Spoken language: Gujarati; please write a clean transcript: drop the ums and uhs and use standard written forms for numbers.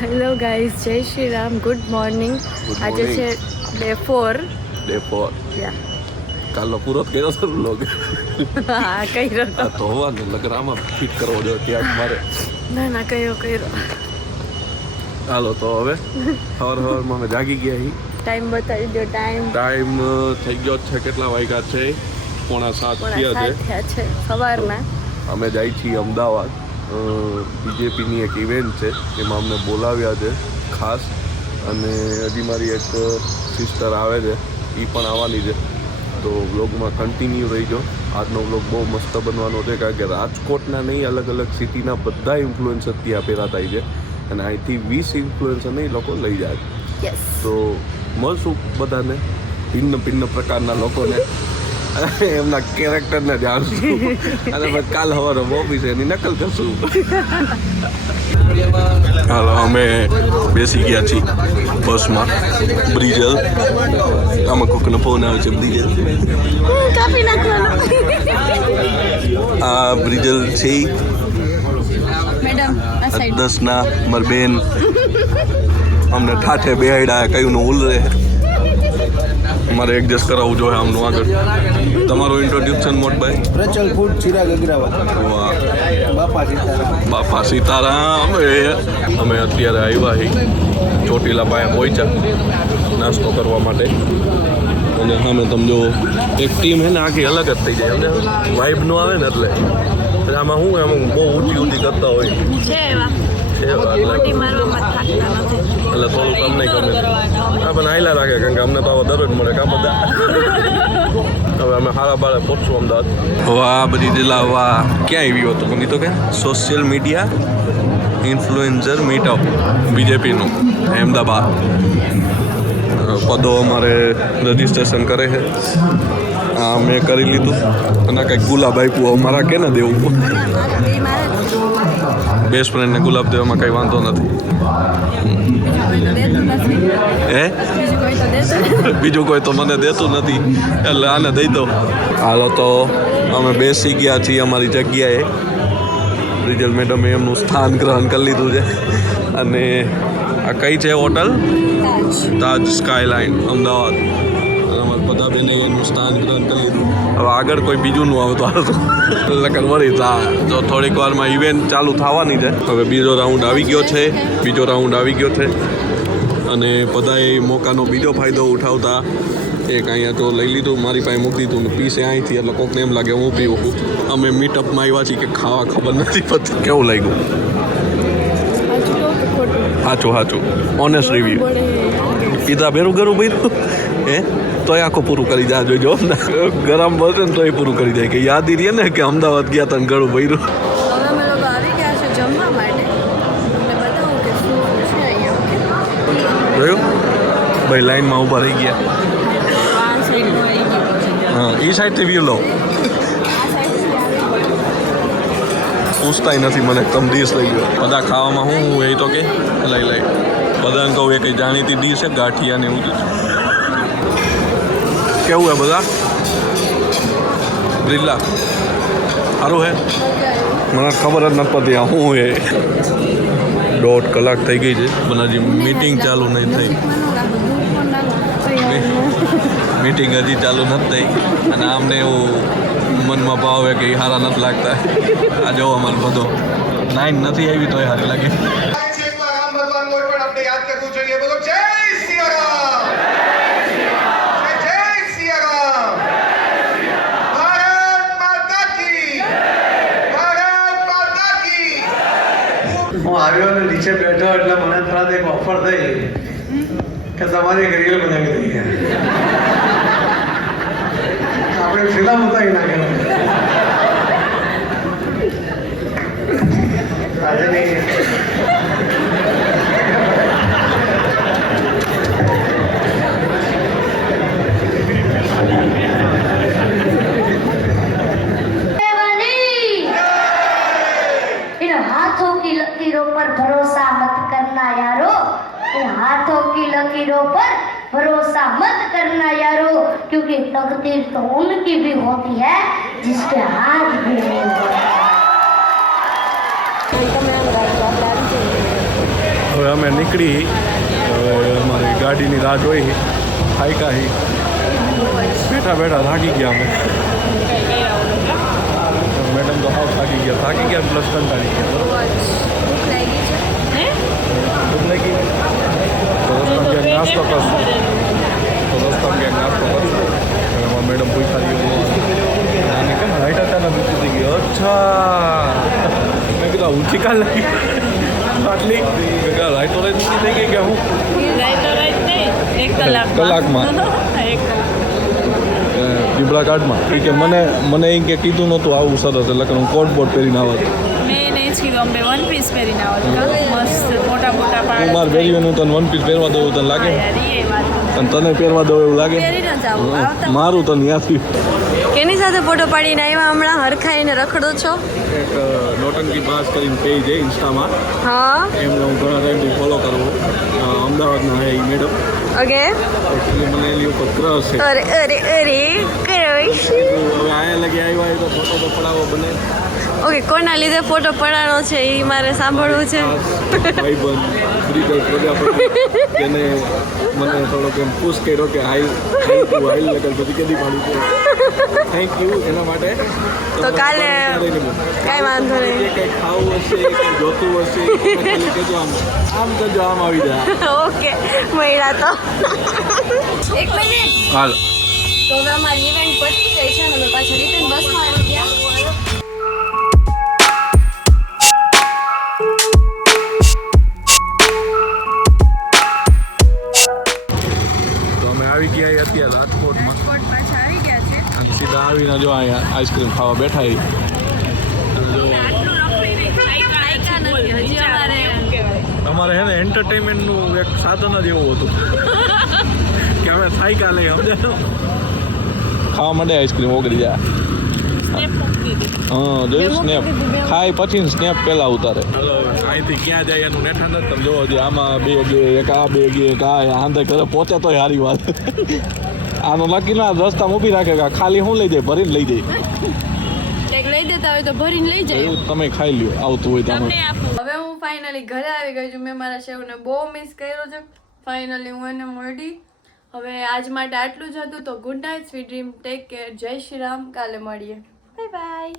હેલો ગાઈઝ, જય શ્રી રામ, ગુડ મોર્નિંગ. આજે છે ડે 4. યા કાલનો પૂરો કર્યો હતો વ્લોગ. હા કર્યો તો. આ તો હવા ને લગરામાં ફિટ કરવો જોઈએ ત્યાં મારે. ના કર્યો. હાલો તો હવે સવારમાં અમે જાગી ગયા હી. ટાઈમ બતાવી દો. ટાઈમ થઈ ગયો છે. કેટલા વાગ્યા છે? 6:45 થયા છે સવારના. અમે જાય છીએ અમદાવાદ. બીજેપીની એક ઇવેન્ટ છે, એમાં અમને બોલાવ્યા છે ખાસ. અને હજી મારી એક સિસ્ટર આવે છે, એ પણ આવવાની છે. તો વ્લોગમાં કન્ટિન્યુ રહીજો. આજનો વ્લોગ બહુ મસ્ત બનવાનો છે, કારણ કે રાજકોટના નહીં, અલગ અલગ સિટીના બધા ઇન્ફ્લુએન્સર ત્યાં પહેલાં થાય છે. અને અહીંથી 20 ઇન્ફ્લુએન્સરને એ લોકો લઈ જાય. તો મળશું બધાને, ભિન્ન પ્રકારના લોકોને, એમના કેરેક્ટરને જાણશું. અને પછી કાલ સવારે ઓફિસ એની નકલ કરશું. હાલો, અમે બેસી ગયા છીએ બસમાં. બ્રિજલ, આમાં કોકનો ફોન આવે છે. બ્રિજલ કાપી નાખવાનો. આ બ્રિજલ છે મેડમ આ સાઈડ 10ના મારી બેન. અમને ઠાઠે બેહાડ્યા, કયું નું ઉલરે. મારે એડજસ્ટ કરાવવું જોઈએ આમનું આગળ. તમારું ઇન્ટ્રોડ્યુક્શન મોટભાઈ. પ્રચલ ફૂડ ચિરાગ અગ્રવાલ. બાપા સીતારામ. અમે અત્યારે આવ્યા હી ચોટીલા પાસે પહોંચ્યા નાસ્તો કરવા માટે. અને સામે તમે જો એક ટીમ છે ને, આખી અલગ જ થઈ જાય. વાઇબ નો આવે ને એટલે આમાં શું આમ બહુ ઊંચી કરતા હોય છે એવા. મોટી મારવામાં થાકતા નથી. એટલે થોડું કામ નહીં ગમે. હા, પણ આયલા રાખે, કારણ કે અમને તો આવા દરરોજ મળે કામ બધા. હવે અમે હારા બારે પહોંચશું અમદાવાદ. વાહ બધી દિલા વાહ. ક્યાં આવ્યો હતો કોની તો કે સોશિયલ મીડિયા ઇન્ફ્લુએન્સર મીટઅપ બીજેપીનું અહેમદાબાદ. પદો અમારે રજીસ્ટ્રેશન કરે છે. હા, મેં કરી લીધું. અને કંઈક ગુલાબ આપ્યું, અમારા કે ને દેવું. બેસ્ટ ફ્રેન્ડને ગુલાબ દેવામાં કંઈ વાંધો નથી. બીજું કોઈ તો મને દેતું નથી, એટલે આને દઈ દો. હાલો તો અમે બેસી ગયા છીએ અમારી જગ્યાએ. બ્રિજલ મેડમે એમનું સ્થાન ગ્રહણ કરી લીધું છે. અને આ કઈ છે હોટલ? તાજ સ્કાયલાઇન અમદાવાદ. અને અમારા બધા બેને એનું સ્થાન ગ્રહણ કરી લીધું. હવે આગળ કોઈ બીજું નું આવતું લગન વળી જો થોડીક વારમાં ઇવેન્ટ ચાલુ થવાની છે. હવે બીજો રાઉન્ડ આવી ગયો છે. અને બધાએ મોકાનો બીજો ફાયદો ઉઠાવતા એક અહીંયા તો લઈ લીધું, મારી પાસે મૂકી દીધું ને પીસે અહીંથી. એટલે કોકને એમ લાગે હું પીવું. અમે મીટઅપમાં આવ્યા છીએ કે ખાવા ખબર નથી પડતી. કેવું લાગ્યું? સાચું ઓનેસ્ટ રિવ્યુ. પીધા ભેરું ભાઈ તોય આખું પૂરું કરી જાય. જોઈજો ગરમ બસે ને તોય પૂરું કરી જાય. કે યાદ રહીએ ને કે અમદાવાદ ગયા તને ગળું ભર્યું. હવે અમે લોકો આવી ગયા છે જમવા માટે. તમને બતાવું કે શું છે અહીંયા. જોયું ભાઈ, લાઈનમાં ઊભા રહી ગયા. હા, એ સાઈડથી વ્યૂ લો. પૂછતાય નથી મને, કમ ડીશ લઈ ગયો. બધા ખાવામાં હું એ તો કે લઈ બધાને કહું એ કંઈ જાણીતી ડીશ છે, ગાંઠિયા ને એવું જ. કેવું હે બધા? બિરલા સારું હે? મને ખબર જ નથી પડતી શું હે. 1.5 કલાક થઈ ગઈ છે, મને હજી મીટિંગ ચાલુ નહીં થઈ. મીટિંગ હજી ચાલુ નથી થઈ. અને આમને એવું મનમાં ભાવ હે કે એ સારા નથી લાગતા. આ જવો અમારે બધો 9 નથી આવી તોય સારી લાગે. હું આવ્યો ને નીચે બેઠો એટલે મને તરત એક ઓફર થઈ કે તમારી એક રીલ બનાવી દઈએ. આપણે ફિલ્મ ઉતારી નાખેલા આજે નહીં. लकीरों पर भरोसा मत करना यारो, क्योंकि तकदीर तो उनकी भी होती है जिसके हाथ भी नहीं होते। હવે અમે નીકળી હવે અમારી ગાડીની રાહ જોઈ થાક્યા હી બેઠા બેઠા થાકી ગયા અમે મેડમ તો હાવ થાકી ગયા પ્લસ કંટાળી ગયા ભૂખ લાગી છે ભૂખ લાગી તો રસ્તામાં ક્યાંક નાસ્તો કરશું એમાં મેડમ પૂછા આને કેમ રાઈટ હતા ને પૂછી ગઈ અચ્છા મેં કીધું ઊંચી કાલ લાગી આટલી રાઈટો રાઈટ ઊંચી થઈ ગઈ કે હું કલાકમાં પીપળા કાર્ડમાં ઠીક છે મને એમ કે કીધું નહોતું આવું સરસ એટલે હું કોટ બોટ પહેરીને આવત મેં નહીં જ કીધું અમે વન પીસ પહેરીને આવો મસ્ત મોટા મોટા હું મારે પહેર્યું તને વન પીસ પહેરવા દઉં તને લાગે અને તને પહેરવા દઉં એવું લાગે પહેરીને જ આવું. આવતા મારું તો ત્યાંથી કેની સાથે ફોટો પાડીને આવ્યા હમણાં હરખાઈને રખડો છો? એક નોટંકી પાસ કરીને પેજ છે ઇન્સ્ટામાં હા એમને હું ઘણા ટાઈમથી ફોલો કરું અમદાવાદના હે એ મેડમ ઓકે. એકચ્યુઅલી મને એની ઉપર ક્રશ છે અરે અરે અરે ક્રશ. હવે આયા લગી આવ્યા તો ફોટો તો પડાવો બને ઓકે, કોના લીધે ફોટો પડાણો છે એ મારે સાંભળવું છે. ભાઈબંધ બ્રિગેડ પ્રજાપતિ એને મને થોડોક એમ પુશ કર્યો કે હાઈ લગન પછી કેદી પાડું છે થેન્ક યુ એના માટે તો કાલે કાંઈ વાંધો નહીં. જે કંઈ ખાવું હશે કંઈ જોતું હશે ખાલી કહેજો આમ કરજો આમ આવી જાય ઓકે, મળ્યા તો. એક મિનિટ. હાલ તો હવે અમારી ઇવેન્ટ પતી ગઈ છે અને અમે પાછા રિટર્ન બસમાં આવી ગયા. આવી ગયા અત્યારે રાજકોટમાં રાજકોટ પાછા આવી ગયા છે. અને સીધા આવીને જો અહીંયા આઈસ્ક્રીમ ખાવા બેઠા અમારે હે ને એન્ટરટેનમેન્ટનું એક સાધન જ એવું હતું કે અમે થાક્યા લઈ સમજે ખાવા માંડે આઈસ્ક્રીમ ઓગળી જાય હા જોયું સ્નેપ ખાય પછી સ્નેપ પહેલાં ઉતારે હલો અહીંથી ક્યાં જાય એનું નેઠા નથી તમે જોવો જોઈએ આમાં બે ગે એક આ બે ગે એક આ હાંધે ઘરે પહોંચે તોય સારી વાત આનો નક્કી ના રસ્તામાં ઊભી રાખે કે ખાલી શું લઈ જાય ભરીને લઈ જાય એક લઈ દેતા હોય તો ભરીને લઈ જાય. એવું તમે ખાઈ લ્યો આવતું હોય તમે હવે હું ફાઇનલી ઘરે આવી ગઈ છું. મેં મારા શેવને બહુ મિસ કર્યો છે. ફાઇનલી હું એને મળી. હવે આજ માટે આટલું જ હતું. તો good night, sweet dream, take care, જય શ્રી રામ. કાલે મળીએ. Bye bye.